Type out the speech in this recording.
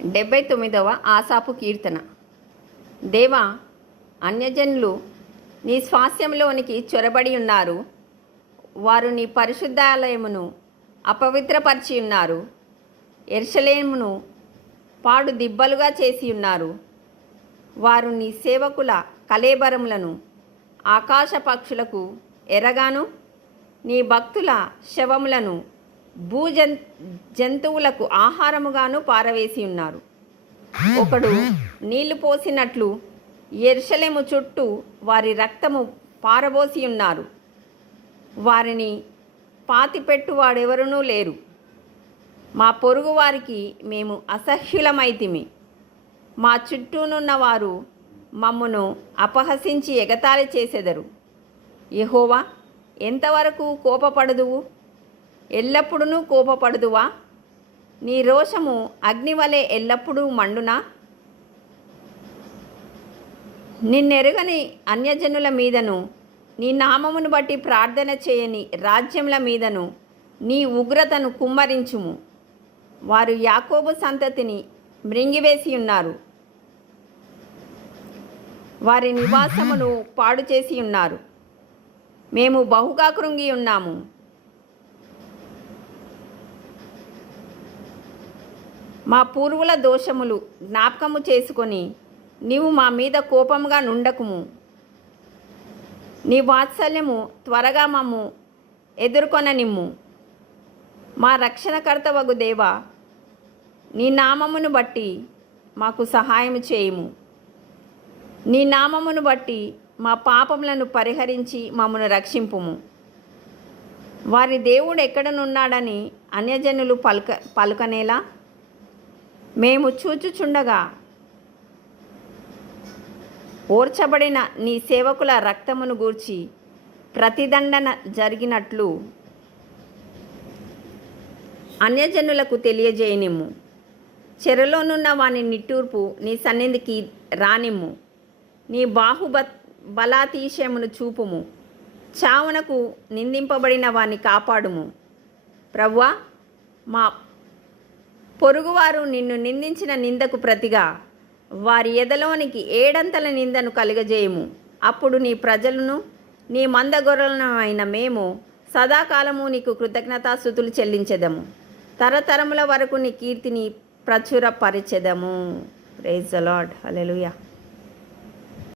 79వ ఆసాపు కీర్తన. దేవా, అన్యజనులు నీ స్వాస్యంలోనికి చొరబడి ఉన్నారు. వారు నీ పరిశుద్ధాలయమును అపవిత్రపరిచి ఉన్నారు. యెరూషలేమును పాడు దిబ్బలుగా చేసి ఉన్నారు. వారు నీ సేవకుల కళేబరములను ఆకాశ పక్షులకు ఎరగాను, నీ భక్తుల శవములను జంతువులకు ఆహారముగాను పారవేసి ఉన్నారు. ఒకడు నీళ్లు పోసినట్లు యెరూషలేము చుట్టూ వారి రక్తము పారబోసి ఉన్నారు. వారిని పాతిపెట్టువాడెవరునూ లేరు. మా పొరుగు వారికి మేము అసహ్యులమైతిమి. మా చుట్టూనున్న వారు మమ్మును అపహసించి ఎగతాళి చేసెదరు. యెహోవా, ఎంతవరకు కోపపడదువు? ఎల్లప్పుడూ కోపపడదువా? నీ రోషము అగ్నివలె ఎల్లప్పుడూ మండునా? నిన్నెరుగని అన్యజనుల మీదను, నీ నామమును బట్టి ప్రార్థన చేయని రాజ్యముల మీదను నీ ఉగ్రతను కుమ్మరించుము. వారు యాకోబు సంతతిని మృంగివేసి ఉన్నారు. వారి నివాసమును పాడు చేసి ఉన్నారు. మేము బహుగా కృంగి ఉన్నాము. మా పూర్వుల దోషములు జ్ఞాపకము చేసుకొని నీవు మా మీద కోపముగా నుండకుము. నీ వాత్సల్యము త్వరగా మమ్ము ఎదుర్కొననిమ్ము. మా రక్షణకర్తవగు దేవా, నీ నామమును బట్టి మాకు సహాయము చేయుము. నీ నామమును బట్టి మా పాపములను పరిహరించి మమ్మను రక్షింపుము. వారి దేవుడు ఎక్కడనున్నాడని అన్యజనులు పలుకనేలా మేము చూచుచుండగా ఓర్చబడిన నీ సేవకుల రక్తమును గూర్చి ప్రతిదండన జరిగినట్లు అన్యజనులకు తెలియజేయనిమ్ము. చెరలోనున్న వాని నిట్టూర్పు నీ సన్నిధికి రానిమ్ము. నీ బలాతిశయమును చూపుము. చావునకు నిందింపబడిన వాని కాపాడుము. ప్రభువా, మా పొరుగువారు నిన్ను నిందించిన నిందకు ప్రతిగా వారి ఎదలోనికి ఏడంతల నిందను కలుగజేయము. అప్పుడు నీ ప్రజలను, నీ మందగొర్రెలమైన మేము సదాకాలము నీకు కృతజ్ఞతాస్తుతులు చెల్లించెదము. తరతరముల వరకు నీ కీర్తిని ప్రచురపరిచెదము. Praise the Lord. హల్లెలూయా.